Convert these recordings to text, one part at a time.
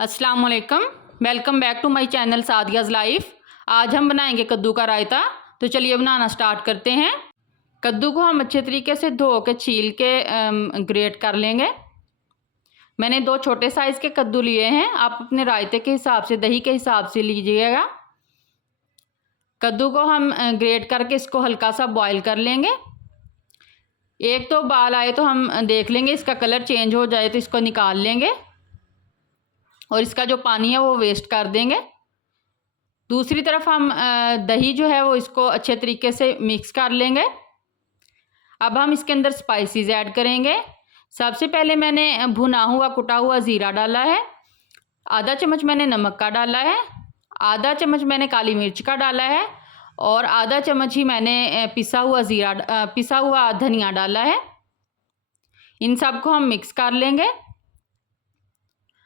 अस्सलाम वालेकुम। Welcome back to my channel Sadia's life. आज हम बनाएंगे कद्दू का रायता। तो चलिए बनाना स्टार्ट करते हैं। कद्दू को हम अच्छे तरीके से धो के छील के ग्रेट कर लेंगे। मैंने 2 छोटे साइज़ के कद्दू लिए हैं। आप अपने रायते के हिसाब से, दही के हिसाब से लीजिएगा। कद्दू को हम ग्रेट करके इसको हल्का सा बॉईल कर लेंगे। एक तो बाल आए तो हम देख लेंगे, इसका कलर चेंज हो जाए तो इसको निकाल लेंगे और इसका जो पानी है वो वेस्ट कर देंगे। दूसरी तरफ हम दही जो है वो इसको अच्छे तरीके से मिक्स कर लेंगे। अब हम इसके अंदर स्पाइसेस ऐड करेंगे। सबसे पहले मैंने भुना हुआ कुटा हुआ ज़ीरा डाला है, आधा चम्मच मैंने नमक का डाला है, आधा चम्मच मैंने काली मिर्च का डाला है और आधा चम्मच ही मैंने पिसा हुआ धनिया डाला है। इन सब को हम मिक्स कर लेंगे।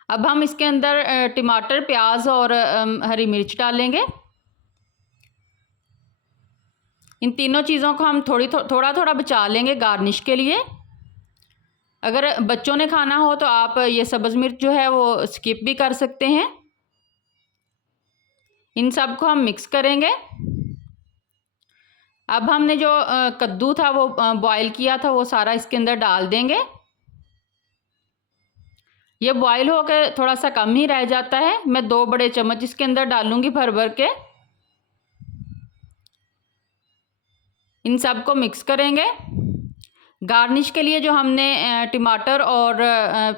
अब हम इसके अंदर टमाटर, प्याज और हरी मिर्च डालेंगे। इन तीनों चीज़ों को हम थोड़ा थोड़ा बचा लेंगे गार्निश के लिए। अगर बच्चों ने खाना हो तो आप ये सब्ज़ मिर्च जो है वो स्किप भी कर सकते हैं। इन सब को हम मिक्स करेंगे। अब हमने जो कद्दू था वो बॉईल किया था वो सारा इसके अंदर डाल देंगे। ये बॉईल होकर थोड़ा सा कम ही रह जाता है। मैं 2 बड़े चम्मच इसके अंदर डालूंगी भर भर के। इन सब को मिक्स करेंगे। गार्निश के लिए जो हमने टमाटर और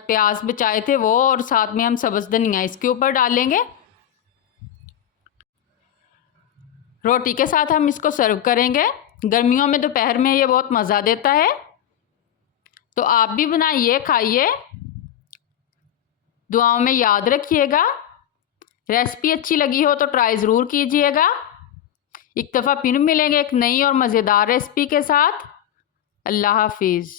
प्याज बचाए थे वो, और साथ में हम सब्ज़ धनिया इसके ऊपर डालेंगे। रोटी के साथ हम इसको सर्व करेंगे। गर्मियों में दोपहर में ये बहुत मज़ा देता है। तो आप भी बनाइए, खाइए, दुआओं में याद रखिएगा। रेसिपी अच्छी लगी हो तो ट्राई ज़रूर कीजिएगा। एक दफ़ा फिर मिलेंगे एक नई और मज़ेदार रेसिपी के साथ। अल्लाह हाफिज़।